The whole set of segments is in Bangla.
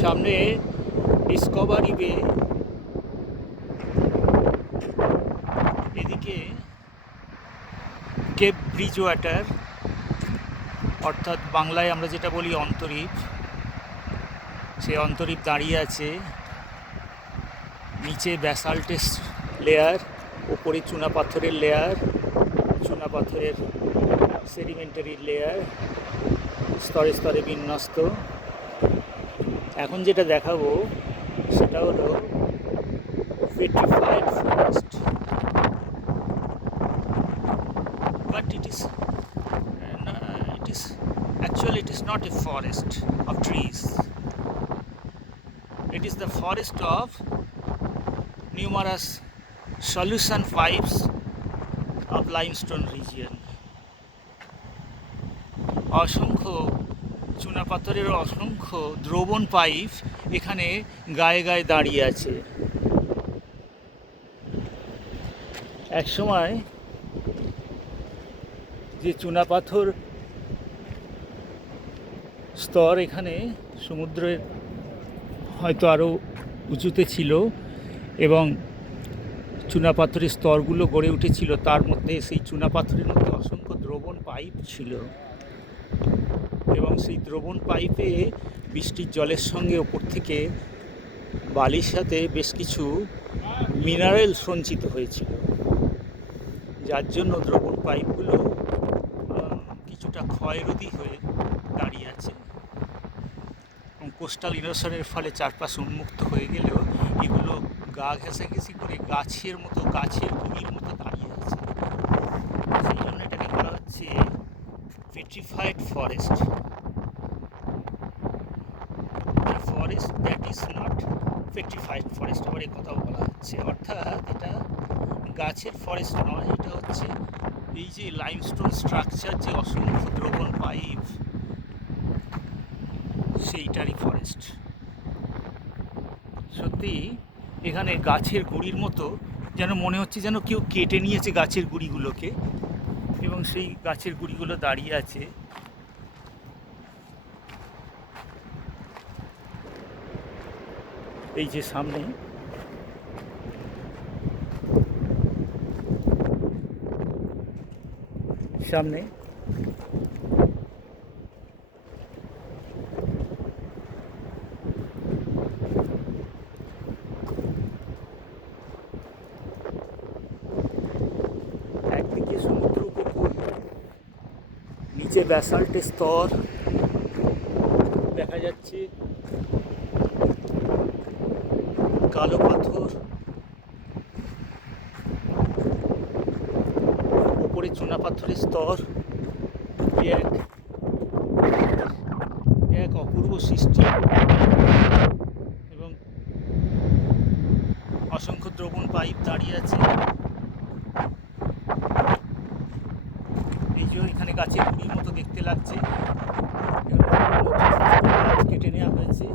সামনে ডিসকভারি বে, এদিকে কেপ ব্রিজ ওয়াটার, অর্থাৎ বাংলায় আমরা যেটা বলি অন্তরীপ, সে অন্তরীপ দাঁড়িয়ে আছে। নিচে ব্যাসাল্টের লেয়ার, ওপরে চুনাপাথরের লেয়ার, চুনাপাথরের সেডিমেন্টারি লেয়ার স্তরে স্তরে বিন্যস্ত। এখন যেটা দেখাবো সেটা হলো petrified forest, but it is actually it is not a forest of trees. It is the forest of numerous solution pipes of limestone region. অসংখ্য চুনাপাথরের অসংখ্য দ্রবণ পাইপ এখানে গায়ে গায়ে দাঁড়িয়ে আছে। একসময় যে চুনাপাথর স্তর এখানে সমুদ্রের হয়তো আরও উঁচুতে ছিল এবং চুনাপাথরের স্তরগুলো গড়ে উঠেছিল, তার মধ্যে সেই চুনাপাথরের মধ্যে অসংখ্য দ্রবণ পাইপ ছিল এবং সেই দ্রবণ পাইপে বৃষ্টির জলের সঙ্গে ওপর থেকে বালির সাথে বেশ কিছু মিনারেল সঞ্চিত হয়েছিল, যার জন্য দ্রবণ পাইপগুলো কিছুটা ক্ষয়রোধী হয়ে দাঁড়িয়ে আছে এবং কোস্টাল ইরোশনের ফলে চারপাশ উন্মুক্ত হয়ে গেলেও এগুলো গা ঘেঁষাঘেঁষি করে গাছের গুঁড়ির মতো দাঁড়িয়ে আছে। সেই জন্য এটাকে বলা হচ্ছে petrified forest, a forest that is not petrified forest। আবার এই কথাও বলা হচ্ছে, অর্থাৎ এটা গাছের ফরেস্ট নয়, এটা হচ্ছে এই যে লাইমস্টোন স্ট্রাকচার, যে অসংখ্য দ্রবণ পাইপ, সেইটারই ফরেস্ট। সত্যি এখানে গাছের গুঁড়ির মতো যেন মনে হচ্ছে যেন কেউ কেটে নিয়েছে গাছের গুঁড়িগুলোকে এবং সেই গাছের গুঁড়িগুলো দাঁড়িয়ে আছে। এই যে সামনে সামনে একদিকে সমুদ্র উপকূল, নিচে ব্যাসাল্টের স্তর দেখা যাচ্ছে, কালো পাথর, ওপরে চুনাপাথরের স্তর, এক অপূর্ব সৃষ্টি এবং অসংখ্য দ্রবণ পাইপ দাঁড়িয়ে আছে। এই যে এখানে গাছের গুঁড়ির মতো দেখতে লাগছে, কেটে নেওয়া হয়েছে।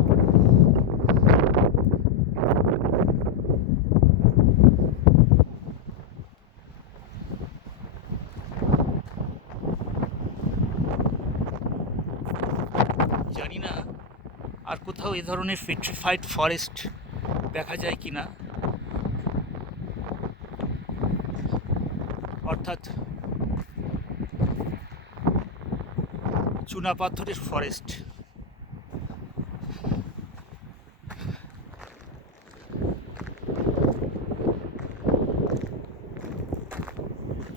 জানি না আর কোথাও এ ধরনের পেট্রিফাইড ফরেস্ট দেখা যায় কি না, অর্থাৎ চুনাপাথরের ফরেস্ট।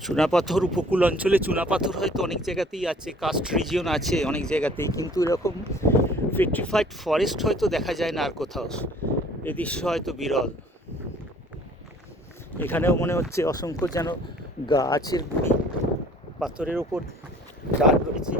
চুনাপাথর উপকূল অঞ্চলে চুনাপাথর হয়তো অনেক জায়গাতেই আছে, কাস্ট রিজিয়ন আছে অনেক জায়গাতেই, কিন্তু এরকম পেট্রিফাইড ফরেস্ট হয়তো দেখা যায় না আর কোথাও। এ দৃশ্য হয়তো বিরল। এখানেও মনে হচ্ছে অসংখ্য যেন গাছের গুঁড়ি পাথরের ওপর দাঁড় করেছে।